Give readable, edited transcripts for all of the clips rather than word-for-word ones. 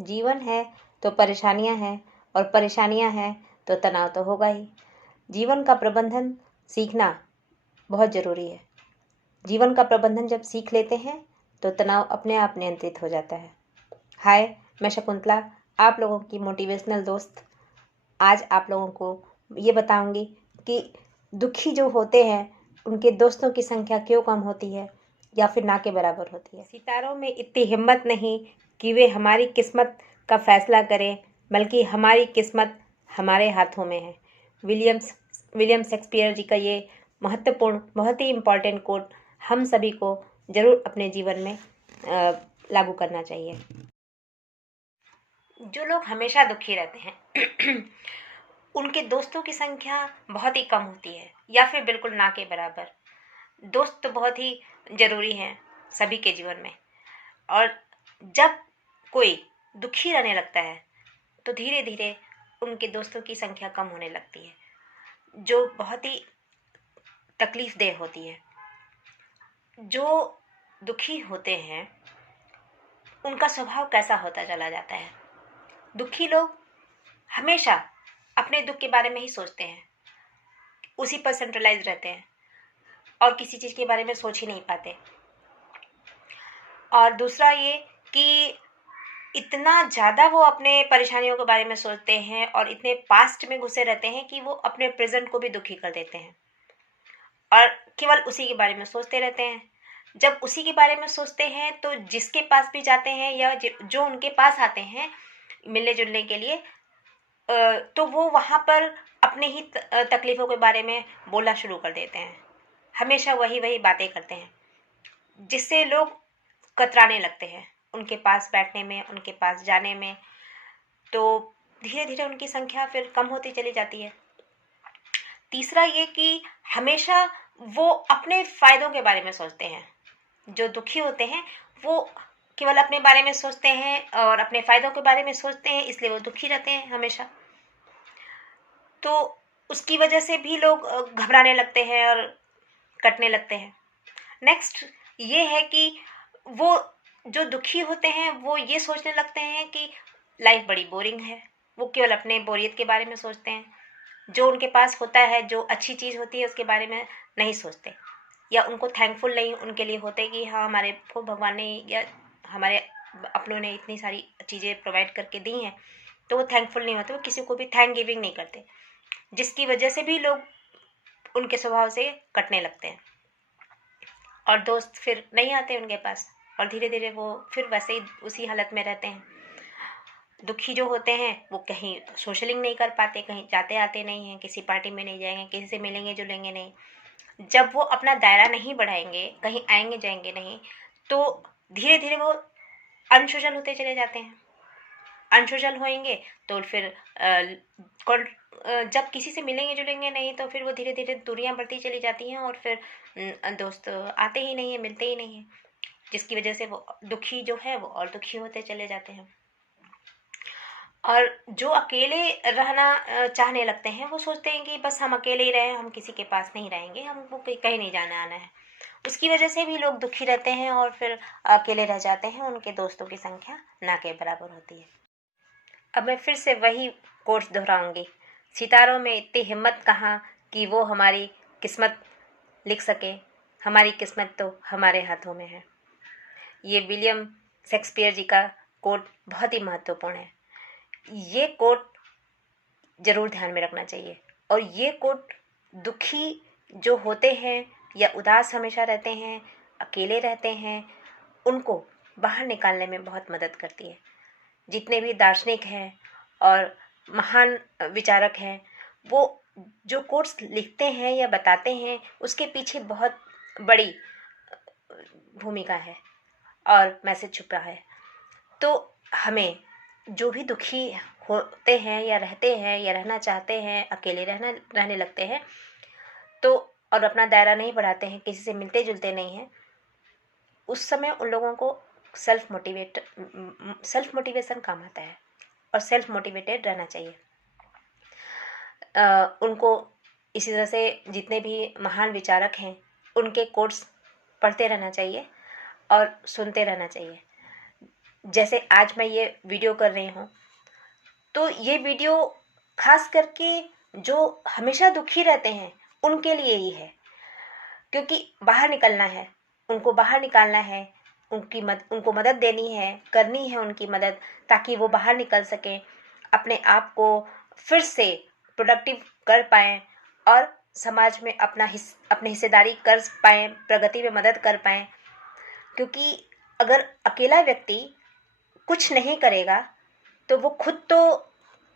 जीवन है तो परेशानियां हैं, और परेशानियां हैं तो तनाव तो होगा ही। जीवन का प्रबंधन सीखना बहुत ज़रूरी है। जीवन का प्रबंधन जब सीख लेते हैं तो तनाव अपने आप नियंत्रित हो जाता है। हाय, मैं शकुंतला, आप लोगों की मोटिवेशनल दोस्त। आज आप लोगों को ये बताऊंगी कि दुखी जो होते हैं उनके दोस्तों की संख्या क्यों कम होती है या फिर ना के बराबर होती है। सितारों में इतनी हिम्मत नहीं कि वे हमारी किस्मत का फैसला करें, बल्कि हमारी किस्मत हमारे हाथों में है। विलियम शेक्सपियर जी का ये महत्वपूर्ण, बहुत ही इम्पॉर्टेंट कोट हम सभी को जरूर अपने जीवन में लागू करना चाहिए। जो लोग हमेशा दुखी रहते हैं उनके दोस्तों की संख्या बहुत ही कम होती है या फिर बिल्कुल ना के बराबर। दोस्त तो बहुत ही ज़रूरी हैं सभी के जीवन में, और जब कोई दुखी रहने लगता है तो धीरे धीरे उनके दोस्तों की संख्या कम होने लगती है, जो बहुत ही तकलीफ़देह होती है। जो दुखी होते हैं उनका स्वभाव कैसा होता चला जाता है। दुखी लोग हमेशा अपने दुख के बारे में ही सोचते हैं, उसी पर सेंट्रलाइज रहते हैं और किसी चीज़ के बारे में सोच ही नहीं पाते। और दूसरा ये कि इतना ज़्यादा वो अपने परेशानियों के बारे में सोचते हैं और इतने पास्ट में घुसे रहते हैं कि वो अपने प्रेजेंट को भी दुखी कर देते हैं और केवल उसी के बारे में सोचते रहते हैं। जब उसी के बारे में सोचते हैं तो जिसके पास भी जाते हैं या जो उनके पास आते हैं मिलने जुलने के लिए, तो वो वहाँ पर अपने ही तकलीफ़ों के बारे में बोलना शुरू कर देते हैं। हमेशा वही वही बातें करते हैं, जिससे लोग कतराने लगते हैं उनके पास बैठने में, उनके पास जाने में। तो धीरे धीरे उनकी संख्या फिर कम होती चली जाती है। तीसरा ये कि हमेशा वो अपने फ़ायदों के बारे में सोचते हैं। जो दुखी होते हैं वो केवल अपने बारे में सोचते हैं और अपने फ़ायदों के बारे में सोचते हैं, इसलिए वो दुखी रहते हैं हमेशा। तो उसकी वजह से भी लोग घबराने लगते हैं और कटने लगते हैं। नेक्स्ट ये है कि वो जो दुखी होते हैं वो ये सोचने लगते हैं कि लाइफ बड़ी बोरिंग है। वो केवल अपने बोरियत के बारे में सोचते हैं। जो उनके पास होता है, जो अच्छी चीज़ होती है, उसके बारे में नहीं सोचते, या उनको थैंकफुल नहीं उनके लिए होते कि हाँ, हमारे को भगवान ने या हमारे अपनों ने इतनी सारी चीज़ें प्रोवाइड करके दी हैं, तो वो थैंकफुल नहीं होते। वो किसी को भी थैंक गिविंग नहीं करते, जिसकी वजह से भी लोग उनके स्वभाव से कटने लगते हैं और दोस्त फिर नहीं आते उनके पास, और धीरे धीरे वो फिर वैसे ही उसी हालत में रहते हैं। दुखी जो होते हैं वो कहीं सोशलिंग नहीं कर पाते, कहीं जाते आते नहीं हैं, किसी पार्टी में नहीं जाएंगे, किसी से मिलेंगे जुलेंगे नहीं। जब वो अपना दायरा नहीं बढ़ाएंगे, कहीं आएंगे जाएंगे नहीं, तो धीरे धीरे वो अनसोशल होते चले जाते हैं। अनसोशल होएंगे तो फिर जब किसी से मिलेंगे जुलेंगे नहीं तो फिर वो धीरे धीरे दूरियां बढ़ती चली जाती हैं और फिर दोस्त आते ही नहीं है, मिलते ही नहीं है, जिसकी वजह से वो दुखी जो है वो और दुखी होते चले जाते हैं। और जो अकेले रहना चाहने लगते हैं वो सोचते हैं कि बस हम अकेले ही रहें, हम किसी के पास नहीं रहेंगे, हमको कहीं नहीं जाना आना है। उसकी वजह से भी लोग दुखी रहते हैं और फिर अकेले रह जाते हैं। उनके दोस्तों की संख्या ना के बराबर होती है। अब मैं फिर से वही कोट्स दोहराऊंगी। सितारों में इतनी हिम्मत कहाँ कि वो हमारी किस्मत लिख सके। हमारी किस्मत तो हमारे हाथों में है। ये विलियम शेक्सपियर जी का कोट बहुत ही महत्वपूर्ण है। ये कोट ज़रूर ध्यान में रखना चाहिए। और ये कोट दुखी जो होते हैं या उदास हमेशा रहते हैं, अकेले रहते हैं, उनको बाहर निकालने में बहुत मदद करती है। जितने भी दार्शनिक हैं और महान विचारक हैं, वो जो कोट्स लिखते हैं या बताते हैं उसके पीछे बहुत बड़ी भूमिका है और मैसेज छुपा है। तो हमें जो भी दुखी होते हैं या रहते हैं या रहना चाहते हैं, अकेले रहने लगते हैं, तो और अपना दायरा नहीं बढ़ाते हैं, किसी से मिलते जुलते नहीं हैं, उस समय उन लोगों को सेल्फ मोटिवेशन काम आता है और सेल्फ मोटिवेटेड रहना चाहिए। उनको इसी तरह से जितने भी महान विचारक हैं उनके कोट्स पढ़ते रहना चाहिए और सुनते रहना चाहिए। जैसे आज मैं ये वीडियो कर रही हूँ, तो ये वीडियो खास करके जो हमेशा दुखी रहते हैं उनके लिए ही है, क्योंकि बाहर निकलना है, उनको बाहर निकालना है, उनको मदद देनी है, करनी है उनकी मदद, ताकि वो बाहर निकल सकें, अपने आप को फिर से प्रोडक्टिव कर पाएँ और समाज में अपनी हिस्सेदारी कर पाएँ, प्रगति में मदद कर पाएँ। क्योंकि अगर अकेला व्यक्ति कुछ नहीं करेगा तो वो खुद तो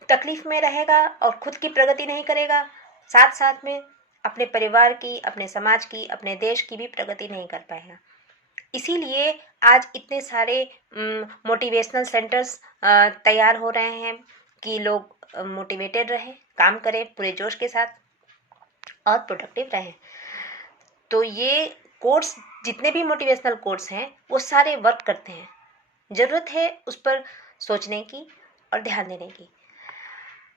तकलीफ में रहेगा और खुद की प्रगति नहीं करेगा, साथ साथ में अपने परिवार की, अपने समाज की, अपने देश की भी प्रगति नहीं कर पाएगा। इसीलिए आज इतने सारे मोटिवेशनल सेंटर्स तैयार हो रहे हैं कि लोग मोटिवेटेड रहें, काम करें पूरे जोश के साथ और प्रोडक्टिव रहें। तो ये कोर्स, जितने भी मोटिवेशनल कोर्स हैं, वो सारे वर्क करते हैं। ज़रूरत है उस पर सोचने की और ध्यान देने की।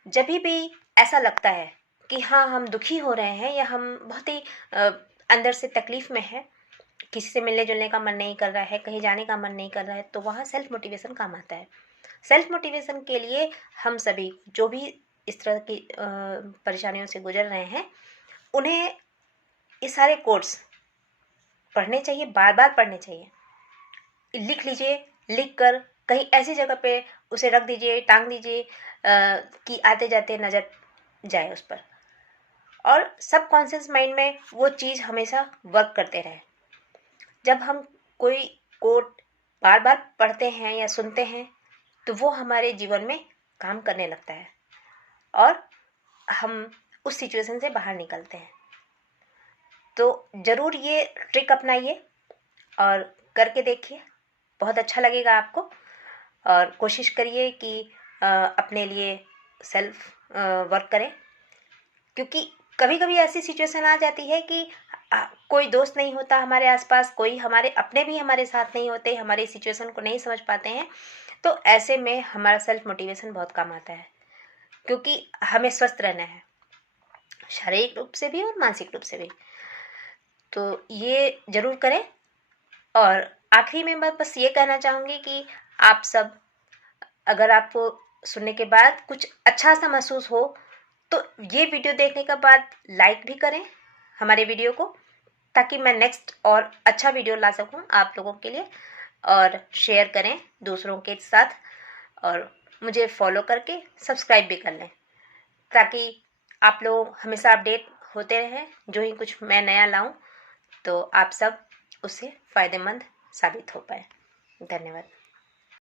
जब भी ऐसा लगता है कि हाँ, हम दुखी हो रहे हैं या हम बहुत ही अंदर से तकलीफ़ में हैं, किसी से मिलने जुलने का मन नहीं कर रहा है, कहीं जाने का मन नहीं कर रहा है, तो वहाँ सेल्फ मोटिवेशन काम आता है। सेल्फ मोटिवेशन के लिए हम सभी जो भी इस तरह की परेशानियों से गुजर रहे हैं, उन्हें ये सारे कोर्स पढ़ने चाहिए, बार बार पढ़ने चाहिए। लिख लीजिए, लिख कर कहीं ऐसी जगह पे उसे रख दीजिए, टांग दीजिए कि आते जाते नज़र जाए उस पर, और सबकॉन्शियस माइंड में वो चीज़ हमेशा वर्क करते रहे। जब हम कोई कोट बार बार पढ़ते हैं या सुनते हैं तो वो हमारे जीवन में काम करने लगता है और हम उस सिचुएशन से बाहर निकलते हैं। तो ज़रूर ये ट्रिक अपनाइए और करके देखिए, बहुत अच्छा लगेगा आपको। और कोशिश करिए कि अपने लिए सेल्फ वर्क करें, क्योंकि कभी कभी ऐसी सिचुएशन आ जाती है कि कोई दोस्त नहीं होता हमारे आसपास, कोई हमारे अपने भी हमारे साथ नहीं होते, हमारी सिचुएशन को नहीं समझ पाते हैं। तो ऐसे में हमारा सेल्फ मोटिवेशन बहुत काम आता है, क्योंकि हमें स्वस्थ रहना है, शारीरिक रूप से भी और मानसिक रूप से भी। तो ये ज़रूर करें। और आखिरी में मैं बस ये कहना चाहूँगी कि आप सब, अगर आपको सुनने के बाद कुछ अच्छा सा महसूस हो तो ये वीडियो देखने के बाद लाइक भी करें हमारे वीडियो को, ताकि मैं नेक्स्ट और अच्छा वीडियो ला सकूं आप लोगों के लिए। और शेयर करें दूसरों के साथ, और मुझे फॉलो करके सब्सक्राइब भी कर लें, ताकि आप लोग हमेशा अपडेट होते रहें। जो ही कुछ मैं नया लाऊं तो आप सब उससे फ़ायदेमंद साबित हो पाए। धन्यवाद।